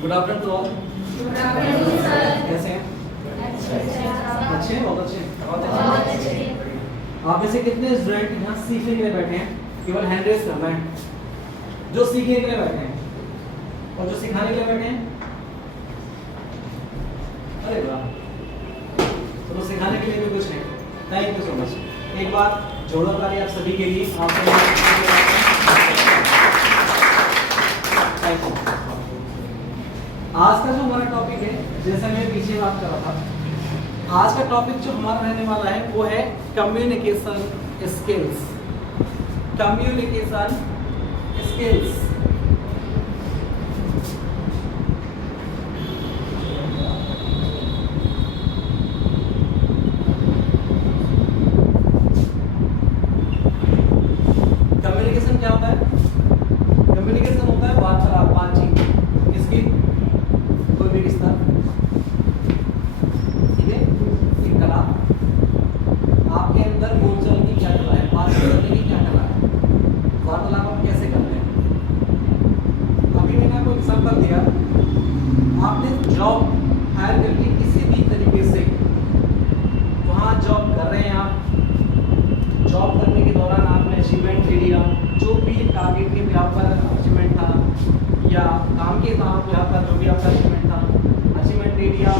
Good afternoon to all. कैसे हैं? अच्छे हैं, बहुत अच्छे, बहुत अच्छे। आप में से कितने स्टूडेंट यहाँ सीखने के लिए बैठे हैं? केवल हैंड रेज करना है। जो सीखने के लिए बैठे हैं और जो सिखाने के लिए बैठे हैं, अरे वाह, तो सिखाने के लिए भी कुछ नहीं। Thank you so much. एक बार जोड़ों ताली आप सभी के लिए। आज का जो हमारा टॉपिक है, जैसे मैं पीछे बात कर रहा था, आज का टॉपिक जो हमारा रहने वाला है वो है communication skills. Communication skills. Communication क्या होता है? कम्युनिकेशन होता है वार्तालाप, बातचीत। इसकी कोई भी रिश्ता, ठीक है, एक कला। आपके अंदर बोलचाल की क्या कला है, बात करने की क्या कला है, वार्तालाप आप कैसे करते हैं। अभी मैंने आपको एग्जाम्पल दिया, आपने जॉब हायर कर ली किसी भी तरीके से, वहाँ जॉब कर रहे हैं आप, जॉब करने के दौरान आपने अचीवमेंट ले लिया, जो भी टारगेट के यहाँ पर अचीवमेंट था या काम के यहाँ पर जो भी आपका अचीवमेंट था, अचीवमेंट ले लिया।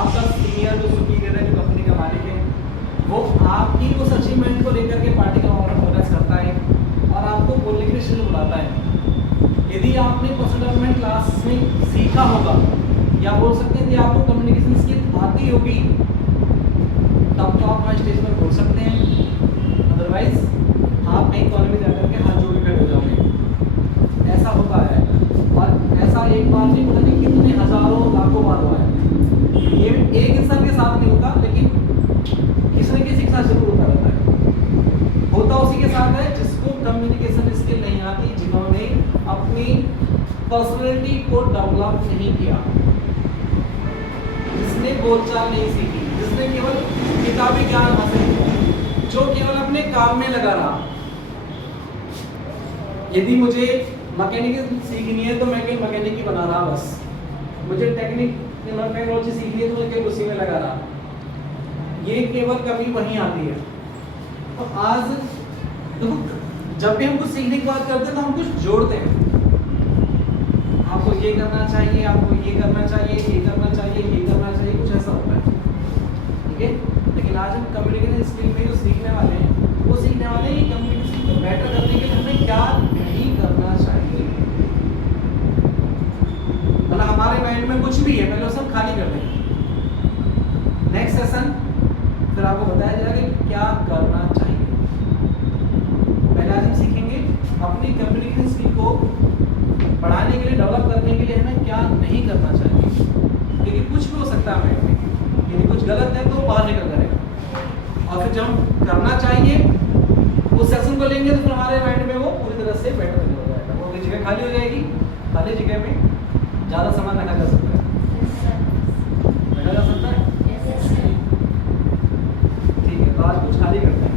आपका सीनियर जो सुपीरियर है, जो कंपनी का मालिक है, वो आपकी उस अचीवमेंट को लेकर के पार्टी का ऑर्गेनाइज करता है और आपको बोलने के लिए शुरू बुलाता है। यदि आपने पर्सनल डेवलपमेंट क्लास में सीखा होगा या बोल सकते हैं कि आपको कम्युनिकेशन स्किल आती होगी, तब तो आप वहाँ स्टेज पर बोल सकते हैं। अदरवाइज आप कहीं कॉलेज में जाकर के हाथ जोड़ के खड़े हो जाओगे। ऐसा होता है और ऐसा एक बार नहीं, पता नहीं कितने हजारों लाखों बार हुआ है। ये एक इंसान के साथ नहीं होता, लेकिन किसी न किसी के साथ जरूर होता रहता है। होता उसी के साथ है जिसको कम्युनिकेशन स्किल नहीं आती, जिन्होंने अपनी पर्सनैलिटी को डेवलप नहीं किया, जिसने बोलचाल नहीं सीखी, जिसने केवल किताबी ज्ञान हासिल किया, जो केवल अपने काम में लगा रहा। यदि मुझे मैकेनिकल सीखनी है तो मैं केवल मैकेनिक ही बना रहा, बस। मुझे टेक्नोलॉजी सीखनी है तो मैं केवल उसी में लगा रहा। ये केवल कभी वहीं आती है। तो आज देखो, जब भी हम कुछ सीखने की बात करते हैं तो हम कुछ जोड़ते हैं। आपको ये करना चाहिए, आपको ये करना चाहिए, ये करना चाहिए, ये करना चाहिए, कुछ ऐसा होता है, ठीक है। लेकिन आज हम कम्युनिकेशन स्किल में जो सीखने वाले हैं, वो सीखने वाले हैं कम्युनिकेशन को बेटर करने के लिए हमें क्या नहीं करना चाहिए। मतलब हमारे माइंड में कुछ भी है, पहले वो सब खाली कर दें। नेक्स्ट सेशन फिर आपको बताया जाएगा कि क्या करना चाहिए। पहले आज हम सीखेंगे अपनी कम्युनिकेशन स्किल को बढ़ाने के लिए, डेवलप करने के लिए हमें क्या नहीं करना चाहिए। क्योंकि कुछ भी हो सकता है माइंड में, यदि कुछ गलत है तो बाहर निकल जाएगा। और फिर जब हम करना चाहिए उस सेक्शन को लेंगे तो फिर हमारे माइंड में वो पूरी तरह से बेटर हो जाएगा। वो जगह खाली हो जाएगी, खाली जगह में ज़्यादा सामान रखा जा सकता है, रखा जा सकता है। ठीक है, तो आज कुछ खाली करते हैं।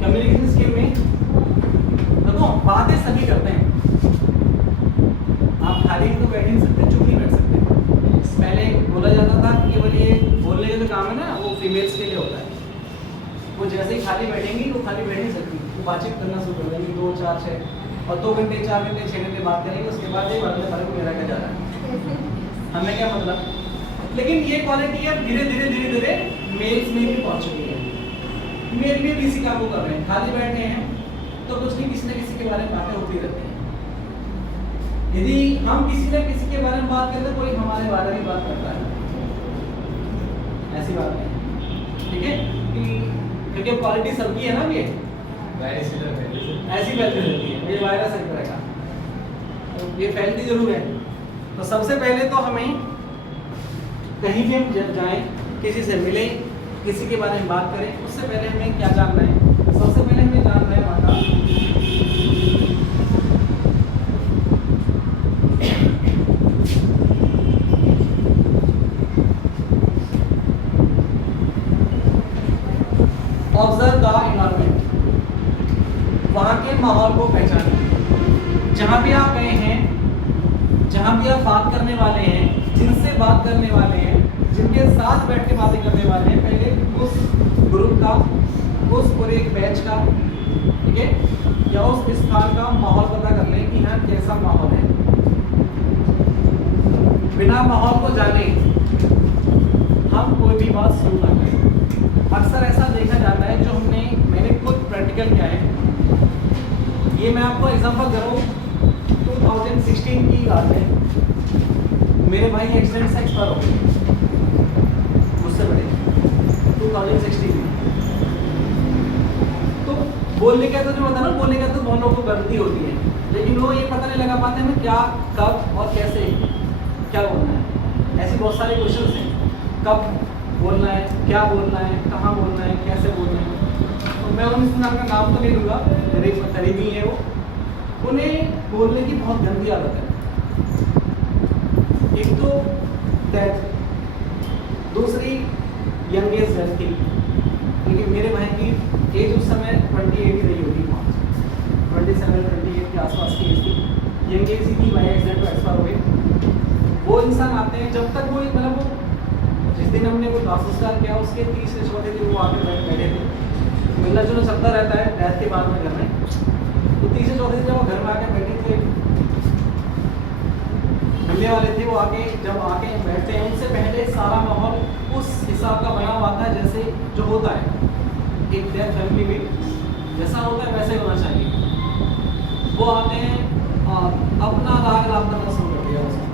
कम्युनिकेशन स्किल में देखो, बातें सभी करते हैं। आप खाली तो बैठ नहीं सकते, चुप नहीं बैठ सकते। पहले बोला जाता था कि केवल ये बोलने का जो काम है ना, वो फीमेल्स के लिए होता है। वो जैसे ही खाली बैठेंगी वो खाली बैठ नहीं सकती, वो बातचीत करना शुरू कर देंगी, 2 4 6 और 2 घंटे 4 घंटे 6 घंटे बात करेंगे। उसके बाद ये बात में मेरा क्या जा रहा है, हमें क्या मतलब। लेकिन ये क्वालिटी अब धीरे धीरे मेल्स में भी पहुंच चुकी है। मेल भी इसी काम को कर रहे हैं, खाली बैठे हैं तो कुछ नहीं, किसी न किसी के बारे में बातें होती रहती हैं। यदि हम किसी न किसी के बारे में बात करते हैं, कोई हमारे बारे में बात करता है, ऐसी बात नहीं, ठीक है। क्योंकि क्वालिटी सबकी है ना, ये ऐसी फैलती रहती है, ये वायरस एक तरह का, तो ये फैलती जरूर है। तो सबसे पहले तो हमें कहीं भी हम जाएं, किसी से मिलें, किसी के बारे में बात करें उससे पहले हमें क्या जानना है? सबसे पहले हमें जानना है वहाँ का ऑब्जर्व द एनवायरनमेंट, वहाँ के माहौल को पहचानें। जहाँ भी आप गए हैं, जहाँ भी आप बात करने वाले हैं, जिनसे बात करने वाले हैं, जिनके साथ बैठ के बातें करने वाले हैं, पहले उस ग्रुप का, उस पूरे एक बैच का, ठीक है, या उस स्थान का माहौल पता कर लें कि यहाँ कैसा माहौल है। बिना माहौल को जाने हम कोई भी बात सुन ना करें। अक्सर ऐसा देखा जाता है, जो मैंने खुद प्रैक्टिकल किया है। ये मैं आपको एग्जांपल दे रहा हूँ, 2016 की बात है। मेरे भाई एक्सीडेंट से एक्सपायर हो गए, मुझसे बड़े, 2016 में। तो बोलने का तो जो होता है ना, बोलने का तो बहुत लोगों को गलती होती है, लेकिन वो ये पता नहीं लगा पाते हमें क्या, कब और कैसे क्या बोलना है। ऐसे बहुत सारे क्वेश्चंस हैं, कब बोलना है, क्या बोलना है, कहाँ बोलना है, कैसे बोलना है। तो मैं उन इंसान का नाम तो नहीं दूंगा, मेरे करीबी है वो, उन्हें बोलने की बहुत गंदी आदत है। एक तो डेथ, दूसरी यंग एज डेथ थी, क्योंकि मेरे भाई की एज उस समय 28 रही होगी, 27-28 के आसपास की एज थी। यंग एज ही थी, भाई एक्सीडेंट में एक्सपायर हो गए। वो इंसान आते हैं, जब तक वो मतलब वो जिस दिन हमने वो दाह संस्कार किया, उसके 30 से 4 दिन वो आके बैठे थे। मिलना जुलना चलता रहता है डेथ के बाद में घर में। तो 30 से 4 दिन जब वो घर में आके बैठे थे, मिलने वाले थे, वो आके जब आके बैठते हैं, उनसे पहले सारा माहौल उस हिसाब का बना हुआ था जैसे जो होता है एक डेथ फैमिली में जैसा होता है वैसे होना चाहिए। वो आते हैं और अपना राग राग करना शुरू कर दिया उसने।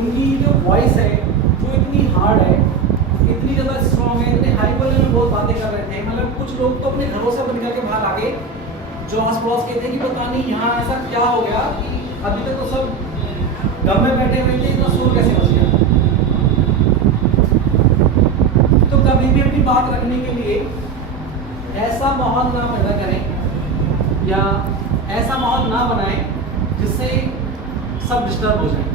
उनकी जो वॉइस है वो इतनी हार्ड है, इतनी ज़्यादा स्ट्रॉन्ग है, इतने हाई वॉल्यूम में बहुत बातें कर रहे थे। मतलब कुछ लोग तो अपने घरों से निकल के बाहर आ गए, जो आस पड़ोस के थे, कि पता नहीं यहाँ ऐसा क्या हो गया कि अभी तक तो सब घर में बैठे हुए थे, इतना शोर कैसे मच गया। तो कभी भी अपनी बात रखने के लिए ऐसा माहौल ना पैदा करें या ऐसा माहौल ना बनाएं जिससे सब डिस्टर्ब हो जाए।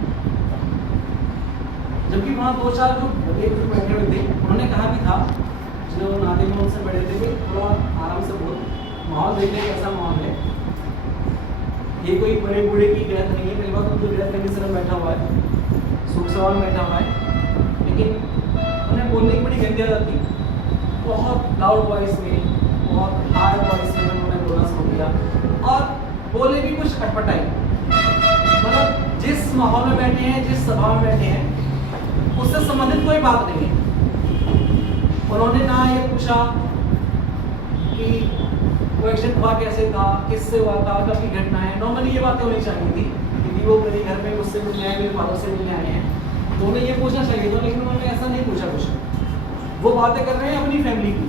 जबकि वहाँ 2-4 जो बैठे हुए थे, उन्होंने कहा भी था, जो नाते में उनसे बड़े थे, थोड़ा आराम से बोल, माहौल देखने का ऐसा माहौल है, ये कोई बड़े बूढ़े की डेथ नहीं है। मेरे पास तो डेथ कंडीशन में बैठा हुआ है, सुख सवाल में बैठा हुआ है, लेकिन उन्हें बोलने की बड़ी गंदी आदत थी। बहुत लाउड वॉइस में, बहुत हार्ड वॉइस में उन्होंने बोलना शुरू किया और बोले भी कुछ अटपटाई। मतलब जिस माहौल में बैठे हैं, जिस सभा में बैठे हैं, उससे संबंधित कोई बात नहीं है। उन्होंने ना ये पूछा कि वो एक्सीडेंट हुआ कैसे था, किससे हुआ था, कब की घटना है। नॉर्मली ये बातें होनी चाहिए थी कि वो मेरे घर में मुझसे मिलने आए, मेरे फादर से मिलने आए हैं, तो उन्हें ये पूछना चाहिए था, लेकिन उन्होंने ऐसा नहीं पूछा कुछ। वो बातें कर रहे हैं अपनी फैमिली की।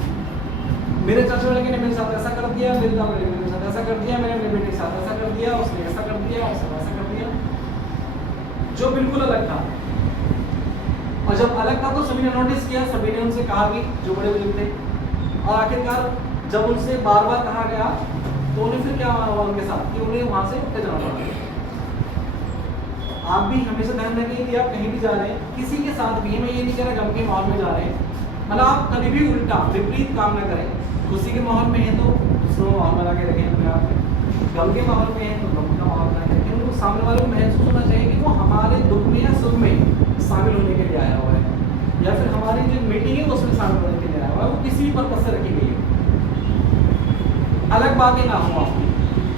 मेरे चाचा लड़के ने मेरे साथ ऐसा कर दिया, मेरे दादा ने मेरे साथ ऐसा कर दिया, मैंने अपने बेटे के साथ ऐसा कर दिया, उसने ऐसा कर दिया, उसने ऐसा कर दिया, जो बिल्कुल अलग था। और जब अलग था तो सभी ने नोटिस किया, सभी ने उनसे कहा भी, जो बड़े बुजुर्ग थे। और आखिरकार जब उनसे बार बार कहा गया तो उन्हें फिर क्या हुआ उनके साथ कि उन्हें वहां से उठ जाना पड़ा। आप भी हमेशा ध्यान रखें कि आप कहीं भी जा रहे हैं, किसी के साथ भी, मैं ये नहीं कह रहा गम के माहौल में जा रहे हैं, मतलब आप कभी भी उल्टा विपरीत काम ना करें। खुशी के माहौल में है तो दूसरों को माहौल बना के रखें अपने आप में, गम के माहौल में है तो गम का माहौल बना के रखें। उनको सामने वाले को महसूस होना चाहिए कि वो हमारे दुख में या सुख में शामिल होने के लिए आया हुआ है, या फिर हमारी जो मीटिंग है उसमें शामिल होने के लिए आया हुआ है, वो किसी भी पर्पज से रखी गई है। अलग बातें ना हो आपकी,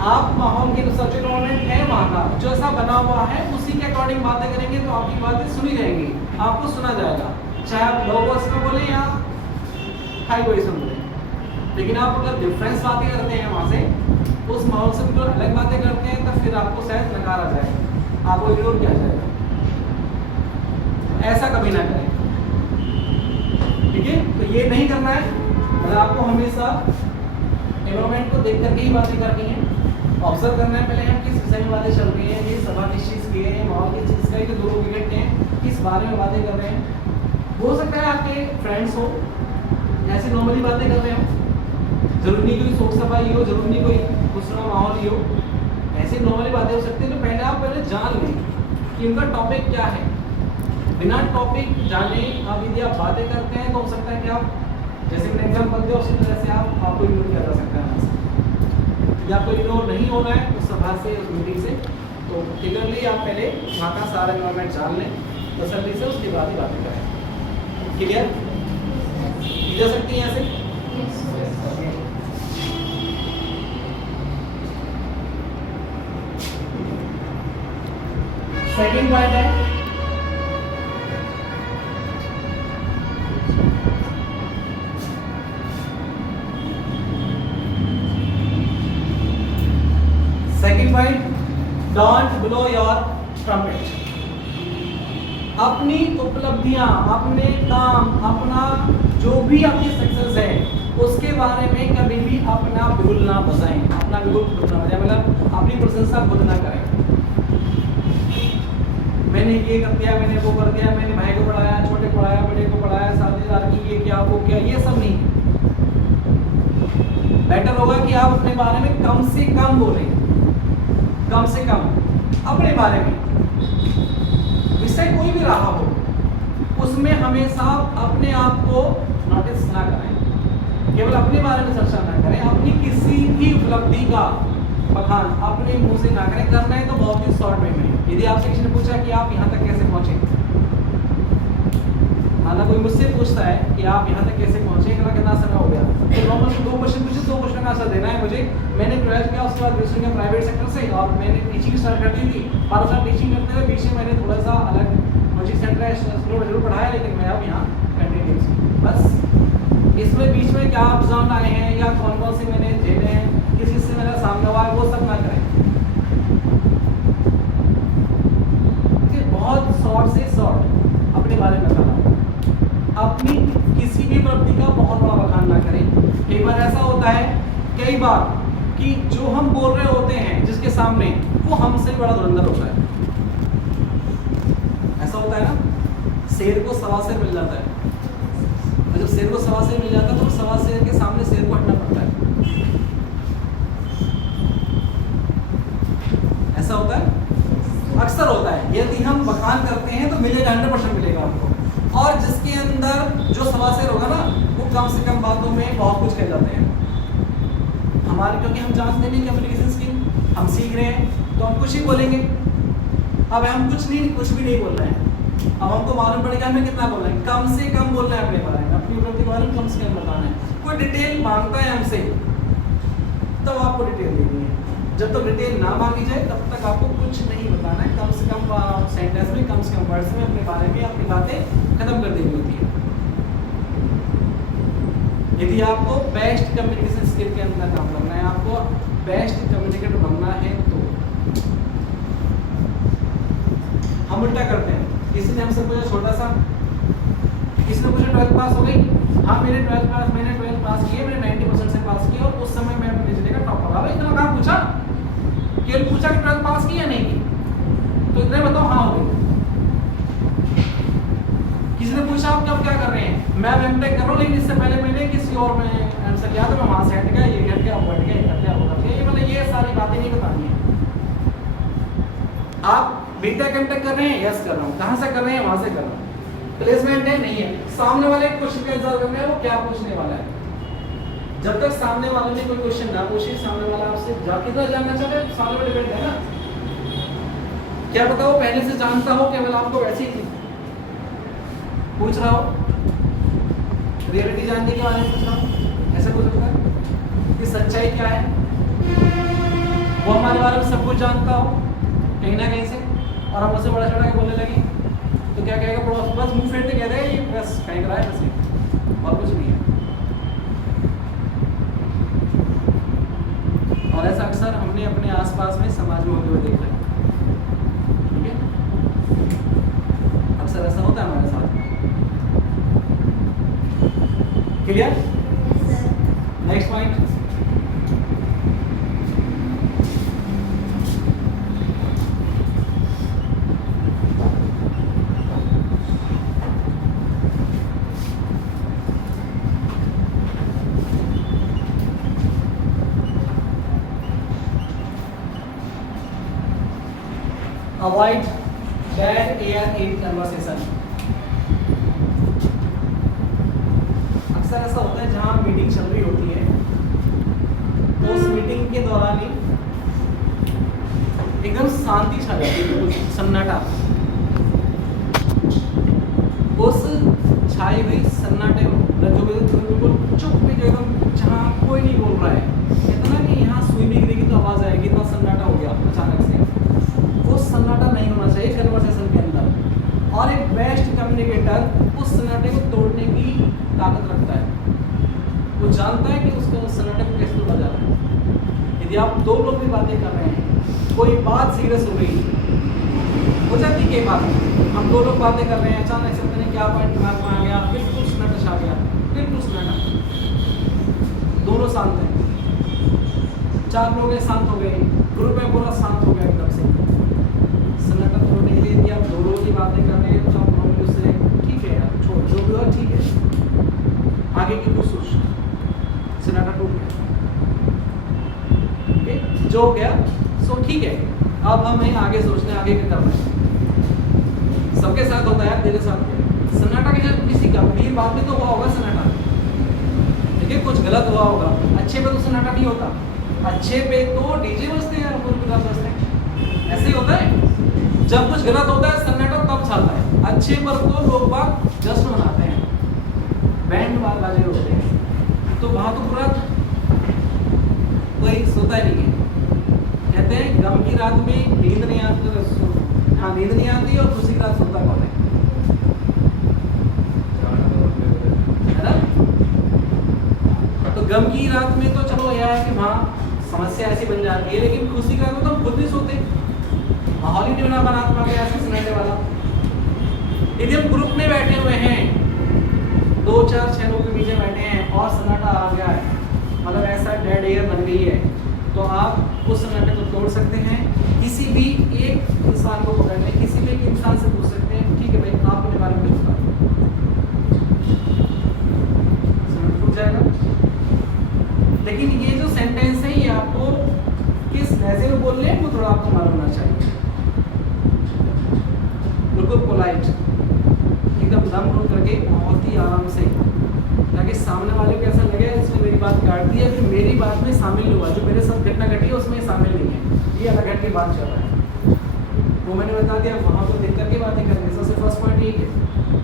आप माहौल के अनुसार जो एनवायरनमेंट है वहाँ का जो ऐसा बना हुआ है उसी के अकॉर्डिंग बातें करेंगे तो आपकी बातें सुनी जाएंगी, आपको सुना जाएगा, चाहे आप लो वॉइस में बोले या हाई वॉइस में बोले। लेकिन आप अगर डिफरेंस बातें करते हैं वहाँ से, उस माहौल से बिल्कुल अलग बातें करते हैं, तब फिर आपको शायद नकारा जाएगा, आपको इग्नोर किया जाएगा। ऐसा कभी ना करें, ठीक है। तो ये नहीं करना है, मतलब आपको हमेशा एनवायरनमेंट को देख करके ही बातें करनी है, ऑब्जर्व करना है पहले हम किस विषय में बातें चल रही हैं, ये सभा किस चीज़ की है, माहौल किस चीज़ का है, 2 लोग इकट्ठे हैं, किस बारे में बातें कर रहे हैं। हो सकता है आपके फ्रेंड्स हो, ऐसे नॉर्मली बातें कर रहे हो, जरूरी नहीं कोई शोक सफाई हो, जरूरी नहीं कोई दूसरा माहौल ही हो, ऐसी नॉर्मली बातें हो सकती है। तो पहले आप जान लें कि उनका टॉपिक क्या है। बिना टॉपिक जाने आप यदि आप बातें करते हैं तो हो सकता है कि आप जैसे मैंने एग्जाम्पल दिया उसी तरह से आपको इग्नोर किया जा सकता है, या आपको इग्नोर नहीं होना है उस सभा से, उस मीटिंग से। तो क्लियरली आप पहले वहाँ का सारा एनवायरमेंट जान लें तसल्ली से, उसके बाद ही बातें करें। क्लियर की जा सकती है ऐसे? सेकेंड पॉइंट है डोंट ब्लो योर ट्रम्पेट। अपनी उपलब्धियां, अपने काम, अपना जो भी आपकी सक्सेस है उसके बारे में कभी भी अपना बिगुल ना बजाएं, अपना बिगुल खुद ना बजाएं, मतलब अपनी प्रशंसा खुद ना करें। मैंने ये कर दिया, मैंने वो कर दिया, मैंने भाई को पढ़ाया, छोटे को पढ़ाया, बड़े को पढ़ाया, साथीदार की ये क्या, वो क्या, ये सब नहीं। बेटर होगा कि आप अपने बारे में कम से कम बोलें, कम से कम अपने बारे में। विषय कोई भी रहा हो उसमें हमेशा अपने आप को नोटिस ना करें, केवल अपने बारे में चर्चा ना करें, अपनी किसी भी उपलब्धि का बखान अपने मुंह से ना करें। करना है तो बहुत ही शॉर्ट वे में। यदि आपसे किसी ने पूछा कि आप यहाँ तक कैसे पहुँचे, माना कोई मुझसे पूछता है कि आप यहाँ तक कैसे पहुँचे, कितना समय हो गया, तो नॉर्मल से 2 क्वेश्चन पूछे, 2 क्वेश्चन का आंसर देना है मुझे। मैंने 12th किया, उसके बाद ग्रेजुएशन किया प्राइवेट सेक्टर से, और मैंने टीचिंग स्टार्ट कर दी थी। 12 साल टीचिंग करते हुए बीच में मैंने थोड़ा सा अलग कोचिंग सेंटर है स्कूल में जरूर पढ़ाया, लेकिन मैं अब यहाँ कंटिन्यूस। बस इसमें बीच में क्या आप एग्जाम आए हैं या कौन कौन से मैंने झेले हैं, किसी से मेरा सामने हुआ है, वो सब ना करें। बहुत शॉर्ट से शॉर्ट अपने बारे में बताना, अपनी किसी भी उपलब्धि का बहुत बड़ा बखान ना करें। कई बार ऐसा होता है, कई बार कि जो हम बोल रहे होते हैं जिसके सामने, वो हमसे बड़ा धुरंधर होता है। ऐसा होता है ना, शेर को सवा शेर मिल जाता है, और जब शेर को सवा शेर मिल जाता है तो सवा शेर के सामने शेर को हटना पड़ता है। ऐसा होता है, अक्सर होता है। यदि हम बखान करते हैं तो मिलेगा, 100% मिलेगा आपको। और जिसके अंदर जो सवासेर होगा ना, वो कम से कम बातों में बहुत कुछ कह जाते हैं हमारे, क्योंकि हम जानते नहीं कम्युनिकेशन स्किल, हम सीख रहे हैं तो हम कुछ ही बोलेंगे। अब हम कुछ भी नहीं बोल रहे हैं, अब हमको मालूम पड़ेगा हमें कितना बोलना है, कम से कम बोलना है अपने बारे में, अपनी उपलब्धि के बारे में कम से कम बताना है। कोई डिटेल मांगता है हमसे तब आपको डिटेल देनी है, जब तक डिटेल ना मांगी जाए तब तक आपको कुछ नहीं बताना है। कम से कम सेंटेंस में, कम से कम वर्ड्स में अपने बारे में अपनी बातें खत्म कर देनी होती है। यदि आपको बेस्ट कम्युनिकेशन स्किल के अंदर काम करना है, आपको बेस्ट कम्युनिकेटर बनना है, तो हम उल्टा करते हैं। किसी ने हमसे पूछा छोटा सा, किसी ने पूछा 12th पास हो गई, हाँ मैंने 12th पास किए, मैंने 90% से पास किया, और उस समय मैं अपने जिले का टॉपर। अब इतना कहाँ पूछा, केवल पूछा कि 12th पास की या नहीं की, तो इतने बताओ हाँ हो गई। किसी ने पूछा आप अब क्या कर रहे हैं, मैं एमटेक कर रहा हूँ, लेकिन इससे पहले मैंने किसी और में आंसर किया, तो मैं वहाँ से हट गया, ये हट गया, वो हट गया, हट गया, वो हट गया। मतलब ये सारी बातें नहीं बतानी है। आप बीटेक एमटेक कर रहे हैं, यस कर रहा हूँ, कहाँ से कर रहे हैं, वहाँ से कर रहा हूँ, प्लेसमेंट है, नहीं है, सामने वाले क्वेश्चन का इंतजार कर रहे हैं, वो क्या पूछने वाला है। जब तक सामने वाले ने कोई क्वेश्चन ना पूछे, सामने वाला आपसे कितना जानना चाहते हैं, सामने वाले डिपेंड है ना। क्या पता वो पहले से जानता हो, केवल आपको वैसे ही पूछ रहा हो, रियलिटी जानने के बारे में पूछ रहा हो, ऐसा कुछ होता है कि सच्चाई क्या है, वो हमारे बारे में सब कुछ जानता हो कहीं ना कहीं से, और हम उससे बड़ा चढ़ा के बोलने लगे तो क्या कहेगा, बस मुंह फेर के कह रहे हैं ये बस कहीं रहा है, बस और कुछ नहीं है। और ऐसा अक्सर हमने अपने आसपास में समाज में होते हुए देखा है, ठीक है, अक्सर ऐसा होता है हमारे साथ। Clear? Next point, avoid dead air in conversation. अक्सर ऐसा होता है जहाँ मीटिंग चल रही होती है तो उस मीटिंग के दौरान ही एकदम शांति छा जाती है, बिल्कुल सन्नाटा। उस छाई हुई सन्नाटे जो बिल्कुल चुप पे जो एकदम जहाँ कोई नहीं बोल रहा है, इतना कि यहाँ सुई भी गिरेगी तो आवाज़ आएगी, इतना सन्नाटा हो गया अचानक से। वो सन्नाटा नहीं होना चाहिए कन्वर्सेशन के अंदर। और एक बेस्ट कम्युनिकेटर उस सन्नाटे को तोड़ने की ताकत रखता है। वो जानता है कि उसको उस सन्नाटे को कैसे तोड़ा जाना है। यदि आप दो लोग भी बातें कर रहे हैं, कोई बात सीरियस हो गई, हो जाती है कई बार, हम दो लोग बातें कर रहे हैं, अचानक से पता नहीं क्या पॉइंट दिमाग में आ गया, बिल्कुल सन्नाटा छा गया, बिल्कुल सन्नाटा, दोनों शांत हैं, चार लोग हैं शांत हो गए, ग्रुप में पूरा शांत हो गया एकदम से। सन्नाटा तोड़ने के लिए यदि आप दो लोग की बातें कर रहे हैं तो आप नॉर्मली उससे ठीक है यार, छोड़ जो भी हो ठीक है, आगे की कुछ सोच, सन्नाटा टूट गया, जो हो गया सो ठीक है। अब हमें आगे सोचने, आगे क्या करना है। सबके साथ होता है, तेरे साथ है सन्नाटा। के जब किसी गंभीर बात में तो हुआ होगा सन्नाटा, ठीक है, कुछ गलत हुआ होगा। अच्छे पे तो सन्नाटा नहीं होता, अच्छे पे तो डीजे बजते हैं, बजते हैं, ऐसे ही होता है। जब कुछ गलत होता है सन्नाटा तब छाता है, अच्छे पर तो लोग बाग जश्न मनाते हैं, बैंड बाजे होते हैं, तो वहाँ तो पूरा कोई सोता ही नहीं है। कहते हैं गम की रात में नींद नहीं आती, हाँ नींद नहीं आती, और खुशी की रात सोता कौन है ना। तो गम की रात में तो चलो यह है कि वहाँ समस्या ऐसी बन जाती है, लेकिन खुशी की रात में तो हम खुद नहीं सोते, माहौल ही नहीं बना पाते ऐसे सन्नाटे वाला। यदि हम ग्रुप में बैठे हुए हैं, 2 4 6 लोग के बीच में बैठे हैं और सन्नाटा आ गया है, मतलब ऐसा डेड एयर बन गई है, तो आप उस सन्नाटे को तोड़ सकते हैं। किसी भी एक इंसान को पकड़ लें, किसी भी एक इंसान से पूछ सकते हैं, ठीक है भाई आप अपने बारे में बता, सन्नाटा टूट जाएगा। लेकिन ये जो सेंटेंस है ये आपको किस लहजे में बोल रहे हैं वो थोड़ा आपको मालूम होना चाहिए, बिल्कुल पोलाइट, एकदम दम रोक करके बहुत ही आराम से, ताकि सामने वाले को ऐसा लगे इसने मेरी बात काट दी है, फिर मेरी बात में शामिल हुआ, जो मेरे साथ घटना घटी है उसमें शामिल नहीं है, ये अलग घट की बात चल रहा है। वो मैंने बता दिया, वहाँ को देख करके बातें करनी। सबसे फर्स्ट पॉइंट यही है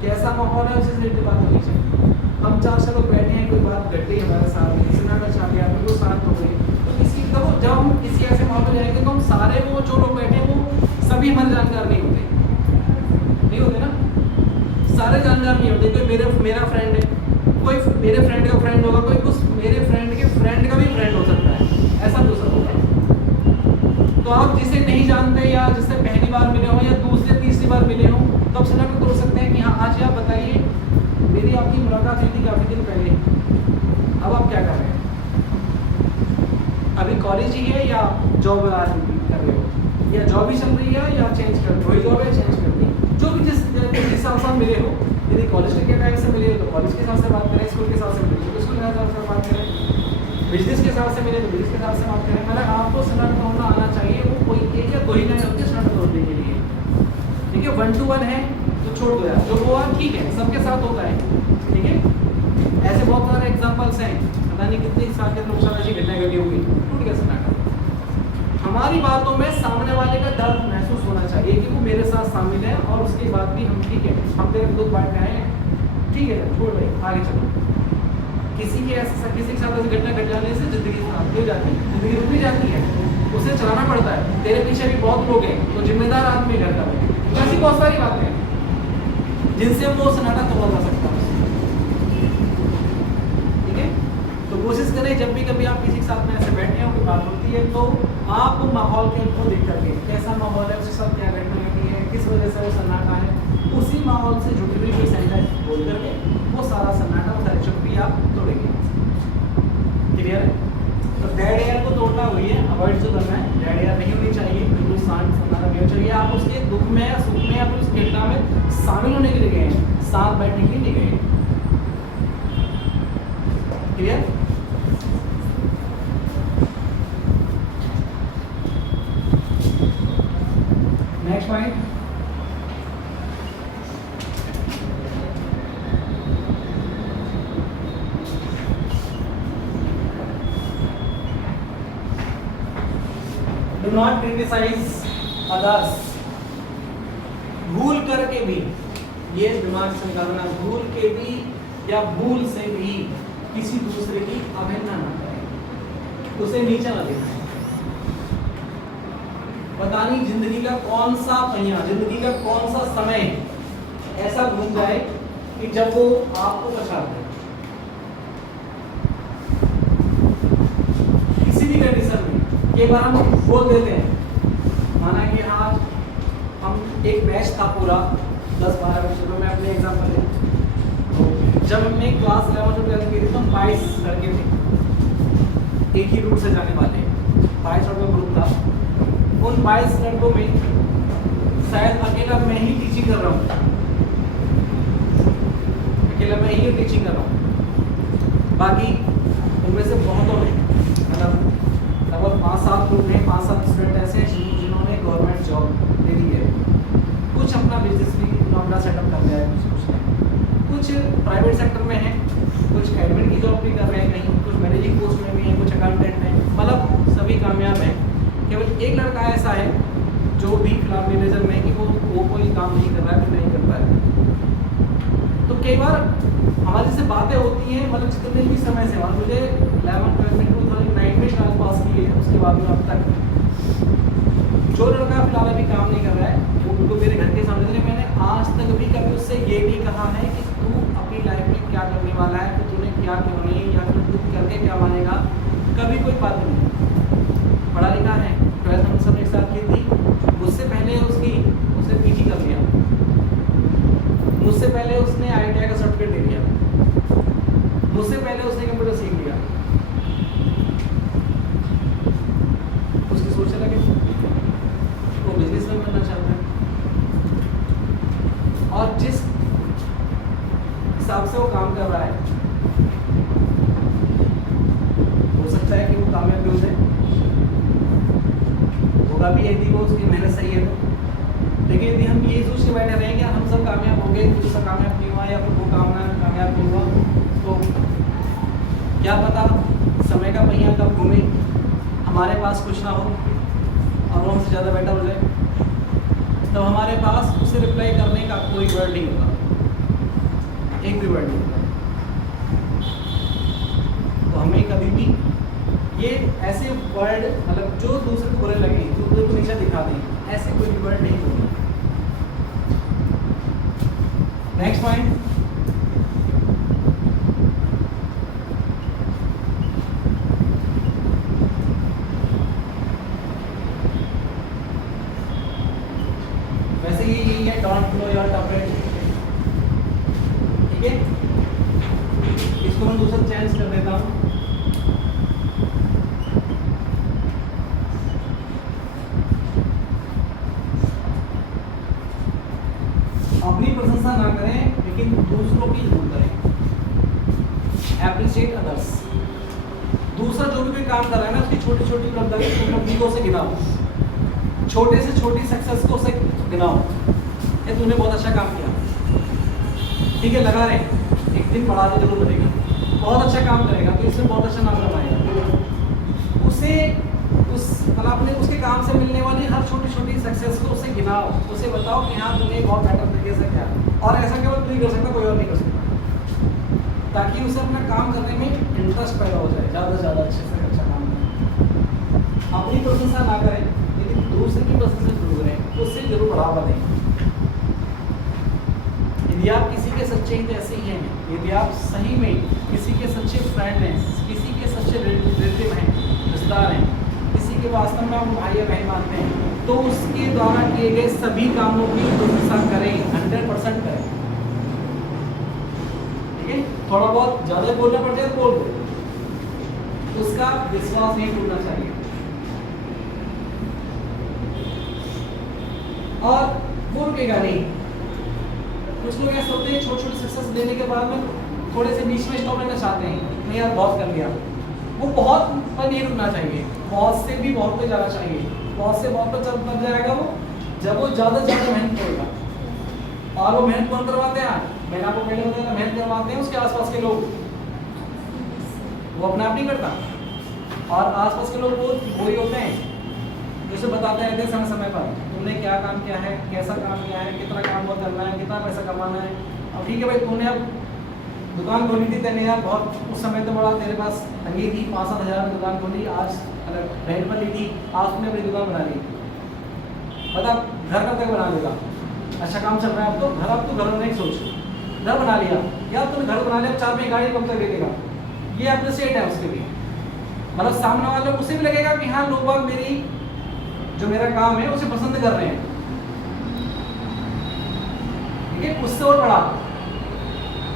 कि ऐसा माहौल है उससे रिलेटेड बात होनी चाहिए। हम 4 लोग बैठे हैं, कोई बात घट गई हमारे साथ, सन्नाटा छा गया, बिल्कुल शांत हो गई, तो किसी जब हम किसी ऐसे माहौल में जाएंगे तो हम सारे वो जो लोग बैठे हैं वो सभी हमारे जानकार नहीं होते ना, सारे जानकार नहीं होते। कोई मेरा फ्रेंड है, कोई मेरे फ्रेंड का फ्रेंड होगा, कोई उस मेरे फ्रेंड के फ्रेंड का भी फ्रेंड हो सकता है, ऐसा दूसरा होगा। तो आप जिसे नहीं जानते या जिससे पहली बार मिले हो या दूसरे तीसरी बार मिले हो, तो आप सन्नाटा तोड़ सकते हैं कि हाँ आज आप बताइए मेरी आपकी मुलाकात हुई थी काफ़ी दिन पहले, अब आप क्या कर रहे हैं, अभी कॉलेज ही है या जॉब कर रहे हो, या जॉब ही चल रही है या चेंज कर रहे हो, जॉब है चेंज कर दी, जो भी जिस हिसाब से मिले हो। यदि कॉलेज के टाइम से मिले तो कॉलेज के हिसाब से बात करें, स्कूल के हिसाब से मिले तो स्कूल के हिसाब से बात करें, बिजनेस के हिसाब से मिले तो बिजनेस के हिसाब से बात करें। मतलब आपको सन्नाटा तोड़ना आना चाहिए, वो कोई एक या दो ही लाइन होती है सन्नाटा तोड़ने के लिए, ठीक है। 1 to 1 है तो छोड़ दो यार, जो हुआ ठीक है, सबके साथ होता है, ठीक है। ऐसे बहुत सारे एग्जाम्पल्स हैं, पता नहीं कितनी साल के लोग ऐसी घटनाएं घटी होगी, टूट गया सन्नाटा। हमारी बातों में सामने वाले का दर्द महसूस होना चाहिए कि वो मेरे साथ शामिल है, और उसके बाद भी हम ठीक है, हम तेरे दुख बांट आए हैं, ठीक है छोड़ भाई आगे चलो। किसी के साथ ऐसी घटना घट जाने से जिंदगी खराब हो जाती है, जिंदगी रुक भी जाती है, उसे चलाना पड़ता है। तेरे पीछे भी बहुत लोग हैं, तो जिम्मेदार आदमी घर का है। ऐसी बहुत सारी बातें हैं जिनसे वो सन्नाटा तोड़ा जा सकता है, ठीक है। तो कोशिश करें जब भी कभी आप किसी के साथ में ऐसे बैठे हो, कोई बात होती है, तो आप माहौल को देख करके, कैसा माहौल है, उसके साथ क्या घटना घटी है, किस वजह से वो सन्नाटा है, उसी माहौल से जुड़ी हुई कोई सेंटेंस बोल करके वो सारा सन्नाटा, वो सारी चुप्पी आप तोड़ेंगे। क्लियर है? तो डेड एयर को तोड़ना हुई है, अवॉइड जो करना है, डेड एयर नहीं होनी चाहिए, बिल्कुल शांत सन्नाटा नहीं होना चाहिए। आप उसके दुख में या सुख में या फिर उस घटना में शामिल होने के लिए गए हैं, साथ बैठने के लिए नहीं गए। Clear? Next point not criticise others. भूल करके भी, ये दिमाग से निकालना, भूल के भी या भूल से भी किसी दूसरे की अवहेलना ना करें, उसे नीचा ना दिखाएं। पता नहीं जिंदगी का कौन सा पहिया, जिंदगी का कौन सा समय ऐसा घूम जाए कि जब वो आपको पछाड़ दे किसी भी कंडीशन में। कई बार हम बोल देते हैं, माना कि आज हम एक बैच था पूरा 10-12 बच्चों, मैं अपने एग्जाम्पल ले, जब हमने क्लास 11 और 12 की थी तो हम 22 लड़के थे, एक ही रूट से जाने वाले 22 लड़कों का ग्रुप था। उन 22 लड़कों में शायद अकेला मैं ही टीचिंग कर रहा हूँ, अकेला मैं ही टीचिंग कर रहा हूँ। बाकी उनमें से बहुतों ने मतलब लगभग 5-7 ग्रुप हैं, 5-7 स्टूडेंट ऐसे हैं जिन्होंने गवर्नमेंट जॉब ले ली है, कुछ अपना बिजनेस भी अपना सेटअप कर लिया है, कुछ प्राइवेट सेक्टर में हैं, कुछ एडमिन की जॉब भी कर रहे हैं, कहीं कुछ मैनेजिंग पोस्ट में भी हैं, कुछ अकाउंटेंट हैं, मतलब सभी कामयाब हैं। केवल एक लड़का ऐसा है जो भी फिलहाल मैनेजर में कि वो कोई काम नहीं कर रहा है, नहीं कर रहा है। तो कई बार हमारी से बातें होती हैं, मतलब जितने भी समय से, और मुझे 11-12 में 2009 में शायद पास की है, उसके बाद में अब तक जो लड़का फिलहाल अभी काम नहीं कर रहा है वो उनको मेरे घर के सामने थे। मैंने आज तक भी कभी उससे ये नहीं कहा है कि तू अपनी लाइफ में क्या करने वाला है, तो तूने क्या क्यों नहीं, या फिर तू करके क्या मानेगा, कभी कोई बात नहीं। पढ़ा लिखा है, 12th हम सब एक साथ की थी, मुझसे पहले उसने पीजी कर लिया, मुझसे पहले उसने ITI का सर्टिफिकेट ले लिया, मुझसे पहले उसने कंप्यूटर सीख लिया। उसकी सोच लगे वो बिजनेस में बनना चाहता है, और जिस हिसाब से वो काम कर रहा है हो सकता है कि वो कामयाब भी हो जाए, होगा भी यदि वो उसकी मेहनत सही है तो। लेकिन यदि हम ये सोच के बैठे रहें कि हम सब कामयाब हो गए, दूसरा कामयाब नहीं हुआ, या फिर वो कामयाब नहीं हुआ, तो क्या पता समय का पहिया कब घूमे, हमारे पास कुछ ना हो और वो हमसे ज़्यादा बेटर हो जाए, तब हमारे पास उसे रिप्लाई करने का कोई वर्ड नहीं होगा, एक भी वर्ड नहीं होगा। तो हमें कभी भी ये ऐसे वर्ड, मतलब जो दूसरे को बुरे लगे, जो दूसरे को नीचा दिखा दें, ऐसे कोई भी वर्ड नहीं होगा। नेक्स्ट पॉइंट, वैसे ही यही है, डोंट फ्लो योर टॉपरेट, ठीक है। इसको मैं दूसरा चेंज कर देता हूँ। अपनी प्रशंसा ना करें लेकिन दूसरों की जरूर करें, एप्रिशिएट अदर्स। दूसरा जो भी कोई काम कर रहा है ना, उसकी छोटी छोटी उपलब्धि को से गिनाओ, छोटे से छोटी सक्सेस को से गिनाओ, ये तूने बहुत अच्छा काम किया, ठीक है, लगा रहे, एक दिन पढ़ा दे जरूर करेगा, बहुत अच्छा काम करेगा तो इसमें बहुत अच्छा नाम कमाएगा। उसे मतलब अपने उसके काम से मिलने वाली हर छोटी छोटी सक्सेस को उसे गिनाओ, उसे बताओ कि हाँ तूने बहुत बेटर तरीके से किया, और ऐसा केवल तू ही कर सकता, कोई और नहीं कर सकता, ताकि उसे अपना काम करने में इंटरेस्ट पैदा हो जाए, ज़्यादा से ज़्यादा अच्छे से अच्छा काम करें। अपनी प्रशंसा ना करें लेकिन दूसरे की प्रशंसा जरूर करें, उससे जरूर बढ़ावा दें। यदि आप किसी के सच्चे हित ऐसे ही हैं, यदि आप सही में किसी के सच्चे फ्रेंड हैं, किसी के सच्चे रिलेटिव हैं, रिश्तेदार हैं, किसी के वास्तव में आप भाई या बहन मानते हैं, तो उसके द्वारा किए गए सभी कामों की प्रशंसा करें, 100% करें, ठीक है। थोड़ा बहुत ज़्यादा बोलना पड़ जाए तो बोल दो, उसका विश्वास नहीं टूटना चाहिए। और वो रुकेगा नहीं। कुछ लोग ऐसे होते हैं छोटे छोटे सक्सेस लेने के बाद में थोड़े से बीच में स्टॉप लेना चाहते हैं, नहीं यार बहुत कर लिया, वो बहुत पर नहीं रुकना चाहिए, बहुत से भी बहुत पे जाना चाहिए, बहुत से बहुत पर चल जाएगा वो जब वो ज़्यादा से ज़्यादा मेहनत करेगा। और वो मेहनत कौन करवाते हैं? मैंने आपको पहले बताया, मेहनत करवाते हैं उसके आसपास के लोग, वो अपने आप नहीं करता, और आसपास के लोग वो ही होते हैं जैसे बताते रहते हैं समय समय पर तुमने क्या काम किया है, कैसा काम किया है, कितना काम और करना है, कितना पैसा कमाना है। अब ठीक है भाई, तूने अब दुकान खोली थी तेने यार, बहुत उस समय तो बड़ा तेरे पास तंगी थी, 5-7 हज़ार में दुकान खोली, आज अगर रेंट पर ली थी, आज तुमने अपनी दुकान बना ली, बता घर कब तक बना लेगा? अच्छा काम चल रहा है अब तो घर, अब तो घर नहीं सोच, घर बना लिया यार तुमने, घर बना लिया, 4 गाड़ी कब तक ले लेगा? ये अप्रिशिएट है उसके लिए, मतलब सामने वाले को उसे भी लगेगा कि हाँ लोग बाग मेरी जो मेरा काम है उसे पसंद कर रहे हैं, ठीक है। उससे और बड़ा,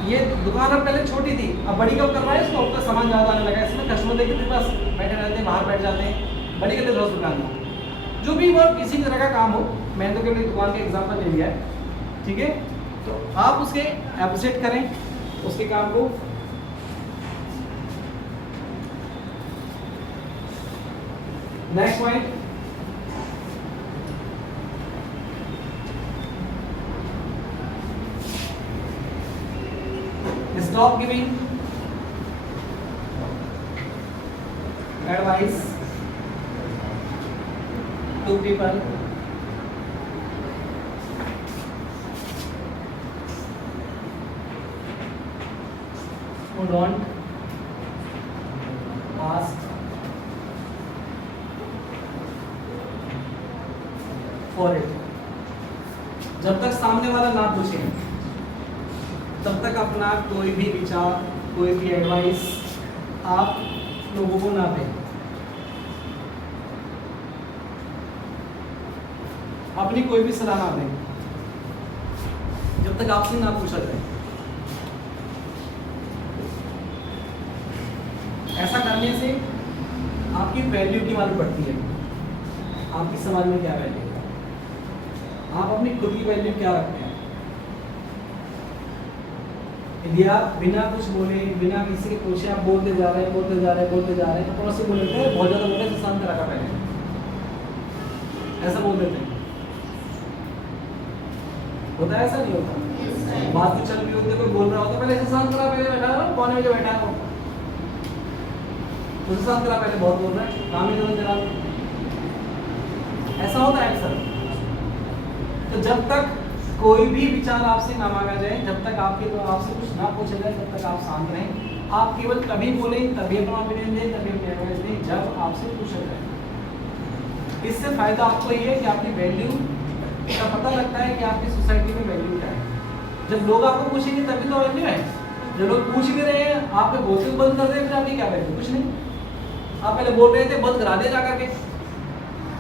ये दुकान अब पहले छोटी थी, अब बड़ी कब कर रहा है इसको, अब तो सामान ज़्यादा आने लगा है, इसमें कस्टमर देखिए तेरे पास बैठे रहते हैं, बाहर बैठ जाते हैं, बड़ी कर लेते दुकान में। जो भी वो किसी तरह का काम हो, मैंने तो केवल दुकान का एग्जाम्पल ले लिया है, ठीक है। तो आप उसके अप्रिशिएट करें उसके काम को। Next point, stop giving advice to people who don't ask for it। जब तक सामने वाला ना पूछे तब तक अपना कोई भी विचार, कोई भी एडवाइस आप लोगों को ना दें, अपनी कोई भी सलाह ना दें जब तक आपसे ना पूछा जाए। ऐसा करने से आपकी वैल्यू की मालूम पड़ती है, आपकी समाज में क्या वैल्यू है, आप अपनी खुद की वैल्यू क्या रखते हैं। यदि आप बिना कुछ बोले, बिना किसी के पूछे आप बोलते जा रहे हैं, बोलते जा रहे हैं, बोलते जा रहे हैं, तो पड़ोसी बोल देते हैं बहुत ज़्यादा बोले तो शांत रखा पहले, ऐसा बोल देते हैं। होता है ऐसा नहीं होता? बात तो चल रही होती है, कोई बोल रहा होता पहले ऐसे शांत करा, पहले बैठा रहा कोने में जो बैठा है उसे शांत करा, पहले बहुत बोल रहा है, काम ही नहीं चला, ऐसा होता है अक्सर। तो जब तक कोई भी विचार आपसे ना मांगा जाए, जब तक आपसे कुछ ना पूछा जाए, तब तक आप शांत रहें। आप केवल तभी बोलें, तभी अपना ओपिनियन दें, तभी अपनी एडवाइस दें जब आपसे पूछा जाए। इससे फायदा आपको ये है कि आपकी वैल्यू का पता लगता है कि आपकी सोसाइटी में वैल्यू क्या है। जब लोग आपको पूछेंगे तभी तो वैल्यू है। जब लोग पूछ भी रहे हैं, आपके बोलते बंद कर दें, फिर आपकी क्या वैल्यू? कुछ नहीं। आप पहले बोल रहे थे, बंद करा दे जा करके,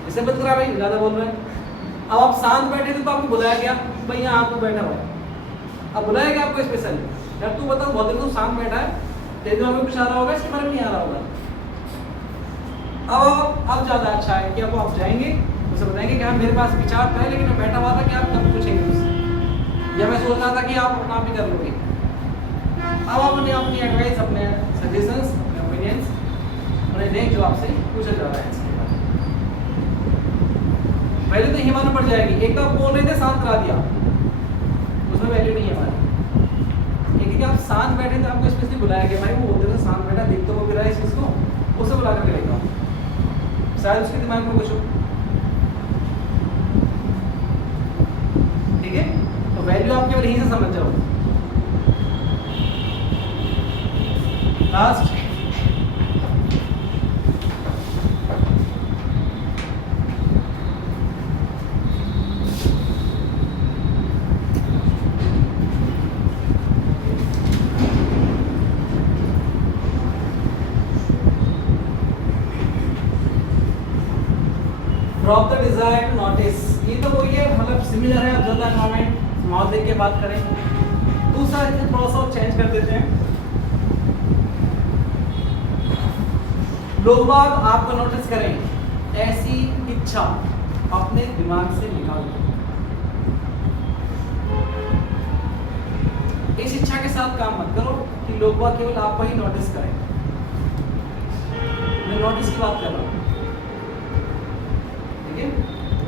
इसे बंद करा भाई, ज़्यादा बोल रहे हैं। अब आप शांत बैठे थे तो आपको बुलाया गया, भाई यहाँ आपको बैठा हुआ है, अब बुलाया गया आपको स्पेशल। जब तू बता बहुत देर तू शांत बैठा है, तेरे दिमाग में कुछ आ रहा होगा, इसके बारे में नहीं आ रहा होगा। अब ज़्यादा अच्छा है कि अब आप जाएंगे, उसे बताएंगे कि हाँ मेरे पास विचार था, लेकिन मैं बैठा हुआ था कि आप कब पूछेंगे मुझसे, या मैं सोच रहा था कि आप अपना भी कर लोगे। अब आप अपनी एडवाइस, अपने सजेशंस, अपने ओपिनियंस उन्हें दें जो आपसे पूछा जा रहा है। पहले तो हिमालय पड़ जाएगी, एक तो आप बोल रहे थे शांत करा दिया, उसमें वैल्यू नहीं है हमारी। एक कि आप शांत बैठे थे, आपको स्पेशली बुलाया गया, भाई वो बोलते थे शांत बैठा, दिख तो वो भी रहा है इस चीज़ को, उसे बुला करके लेता हूँ, शायद उसके दिमाग में कुछ हो, ठीक है। तो वैल्यू आप केवल यहीं से समझ जाओ। Last, drop the desire to notice. ये तो वही है, मतलब सिमिलर है। अब ज़्यादा एनवायरमेंट माहौल देख के बात करें, दूसरा इसे थोड़ा सा चेंज कर देते हैं। लोग बाग आपको नोटिस करें, ऐसी इच्छा अपने दिमाग से निकाल दो। इस इच्छा के साथ काम मत करो कि लोग बाग केवल आपको ही नोटिस करें। मैं नोटिस की बात कर रहा हूँ,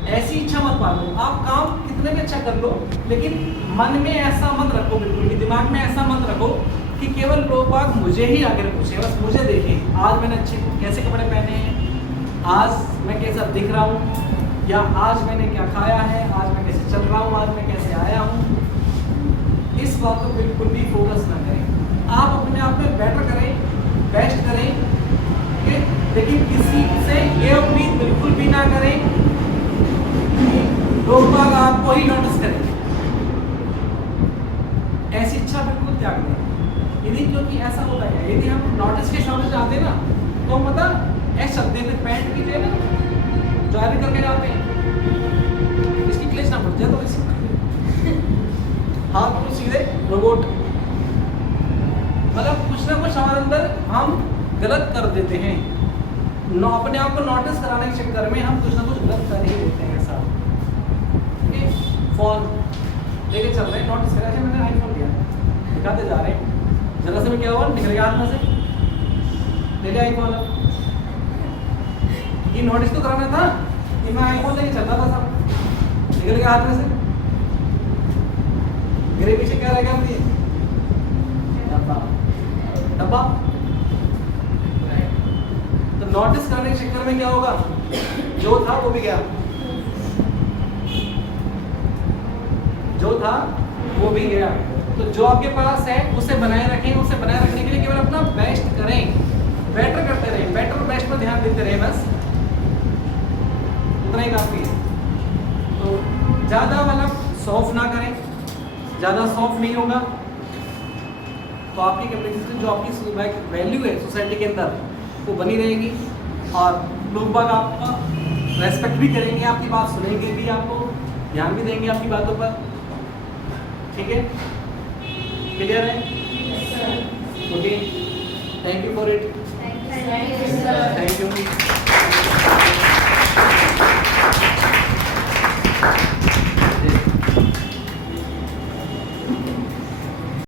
ऐसी इच्छा मत पालो। आप काम कितने भी अच्छा कर लो, लेकिन मन में ऐसा मत रखो, बिल्कुल भी दिमाग में ऐसा मत रखो कि केवल लोग बाग मुझे ही आकर पूछे, बस मुझे देखें, आज मैंने अच्छे कैसे कपड़े पहने हैं, आज मैं कैसा दिख रहा हूँ, या आज मैंने क्या खाया है, आज मैं कैसे चल रहा हूँ, आज मैं कैसे आया हूँ, इस बात को बिल्कुल भी फोकस ना करें। आप अपने आप में बेटर करें, बेस्ट करें, ठीक है, लेकिन किसी से ये उम्मीद बिल्कुल भी ना करें कि लोग बाग आपको ही नोटिस करें। ऐसी इच्छा बिल्कुल त्याग दें। यदि क्योंकि ऐसा होता है, यदि हम नोटिस के सामने जाते हैं ना, तो मतलब ऐसा देते पैंट की जो है ना ड्राइविंग करके जाते हैं, इसकी क्लेश ना बढ़ जाए तो इसी हाथ को सीधे रोबोट, मतलब कुछ ना कुछ हमारे अंदर हम गलत कर देते हैं। अपने आप को नोटिस कराने के चक्कर में हम कुछ ना कुछ गलत कर ही देते हैं। ऐसा फोन लेके चल रहे हैं, नोटिस करा कि मैंने आईफोन लिया, दिखाते जा रहे हैं, जरा से में क्या हुआ, निकल गया हाथ में से, ले लिया आईफोन। ये नोटिस तो कराना था कि मैं आईफोन लेके चल रहा था, सब निकल गया हाथ में से, मेरे पीछे क्या रह गया, मुझे डब्बा डब्बा। तो नोटिस करने के चक्कर में क्या होगा, जो था वो भी गया, जो था वो भी गया। तो जो आपके पास है उसे बनाए रखें, उसे बनाए रखने के लिए केवल अपना बेस्ट करें, बेटर करते रहें, बेटर बेस्ट पर ध्यान देते रहें, बस उतना ही काफी है। तो ज़्यादा मतलब सॉफ्ट ना करें, ज़्यादा सॉफ्ट नहीं होगा तो आपकी कैपेसिटी, जो आपकी वैल्यू है सोसाइटी के अंदर, वो बनी रहेगी और लोग बाग आपका रेस्पेक्ट भी करेंगे, आपकी बात सुनेंगे भी, आपको ध्यान भी देंगे आपकी बातों पर। ठीक है, क्लियर है? Okay, thank you for it, thank you.